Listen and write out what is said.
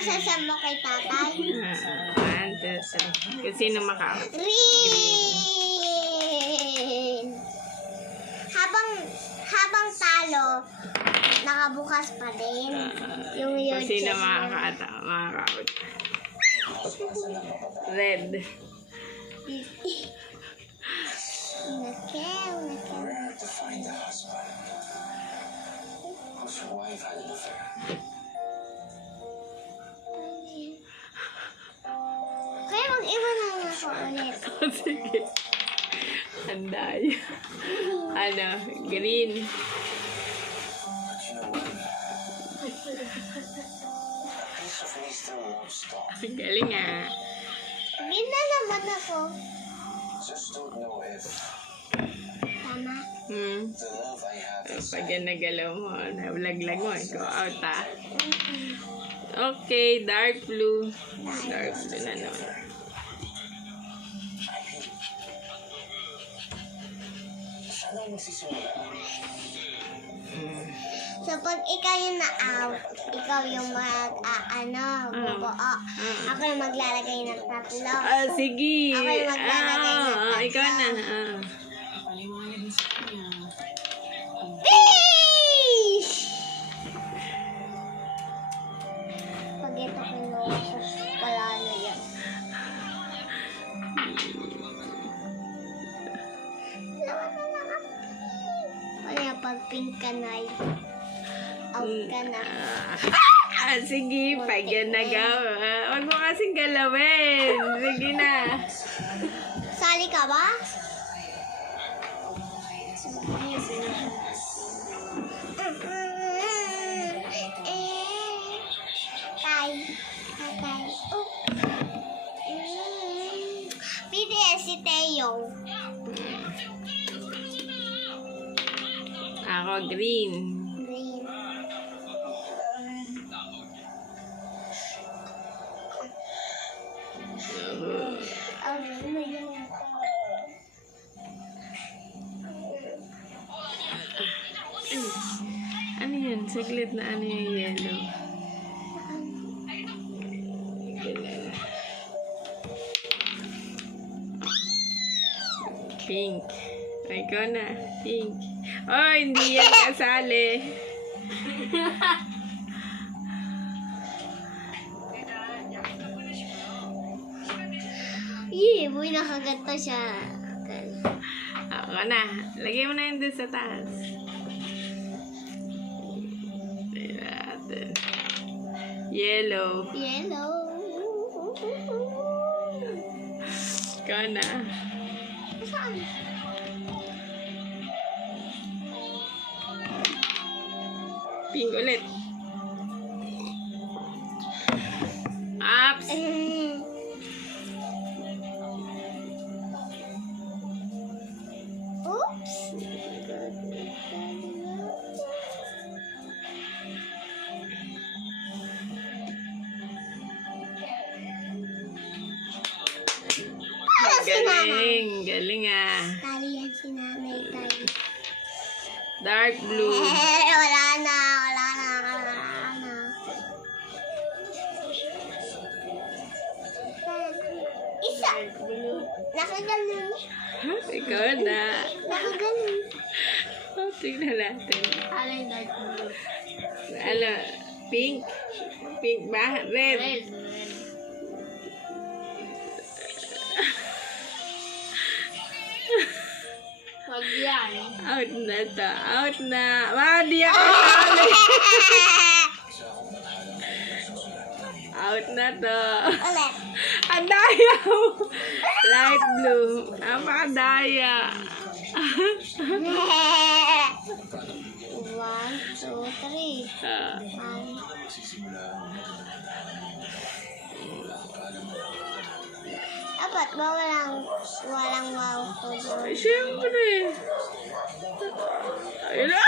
sasam mo kay tatay? 1, 2, 3. Kung sino maka-out. Green! Habang talo, nakabukas pa din. Yung Kung sino chest maka-out. Red. Nakel. To find a husband whose wife had an affair. Kaya mag-iwan na lang ako ulit. Sige. Anday. Ano? Green. But you know what? A piece of me still won't stop. Ang galing ah. Green na naman ako. Just don't know if Tama. the love I have Pag yan nagalaw mo, navlaglag mo, go out ah. Okay, dark blue. Dark blue na naman. Saan ako magsisimula? So, pag ikaw yung na-out, ikaw yung bubuo. Ako yung maglalagay ng tatlo. Sige. Ako yung maglalagay ng tatlo. Ikaw na. Fish! Pag ito kinuha ko, wala na yan. Kaya pag pink ka na, out ka na. Sige, pag yan nagawa. Huwag mo kasing galawin. Sige na. Sali ka ba? Tatay. Oh. BTS si Teo. Ako, green. Green. Ano yun? Saglit na ano yung yellow. Pink. Ikaw na. Pink. Oh, hindi yan kasali. Boy, nakaganto siya. Ako na. Lagay mo na yun doon sa taas. Tignan natin. Yellow. Yellow. Ikaw na. Saan? Pink ulit. Ups. Oops. Galing. Galing ah. Tali yan si nanay tayo. Dark blue. Wala na. Isa. Nakagaling. Ikaw na. Nakagaling. Oh, tignan natin. Alay dark blue. Ano? Pink? Pink ba? Red. Wag yan. Out na to. Out na. Di ako sali. Out na to. Ulit. Ang daya mo. Light blue. Napakadaya. 1, 2, 3. Dapat ba walang wow to doon? Siyempre. Ayun na.